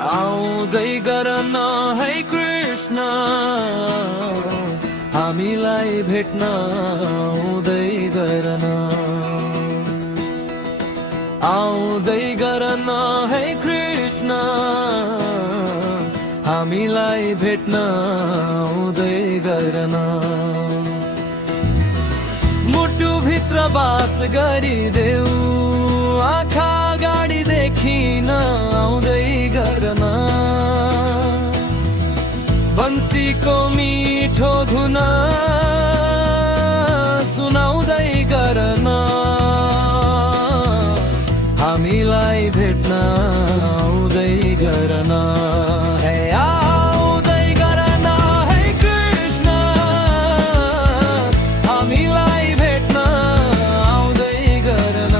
आउँदै गरन है कृष्ण हामीलाई भेट्न आउँदै गरन आउँदै गरन है कृष्ण हामीलाई भेट्न आउँदै गरन मुटुभित्र बास गरिदेऊ आँखा गाडी देखिन आउँदै गरन बन्सीको मिठो धुन सुनाउँदै गरन हामीलाई भेट्न आउँदै गरन हे आउँदै गरन है कृष्ण हामीलाई भेट्न आउँदै गरन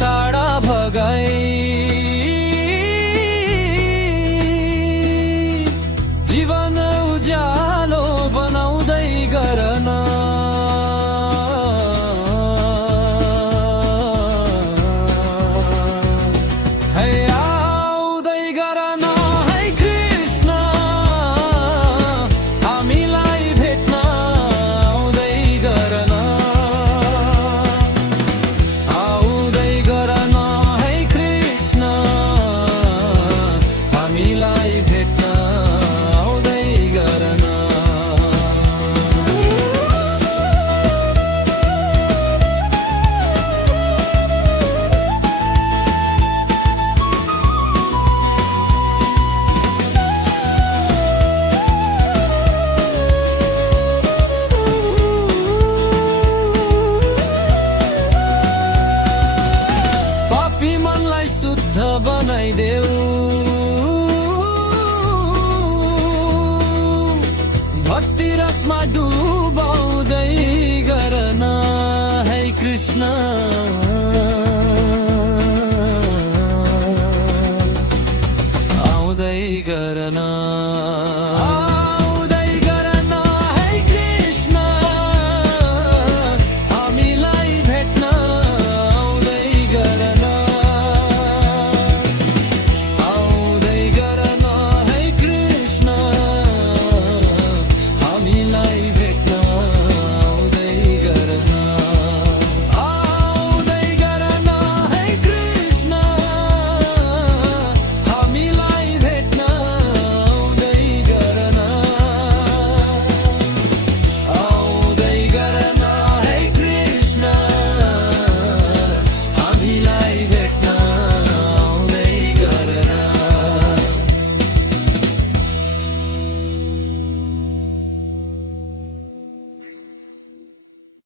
टाढा भगाई जीवन उज्यालो बनाउँदै गरन है आउँदै गरन है कृष्ण हामीलाई भेट्न आउँदै गरन शुद्ध बनाइदेऊ भक्ति रसमा डुबाउँदै गरन है कृष्ण आउँदै गरन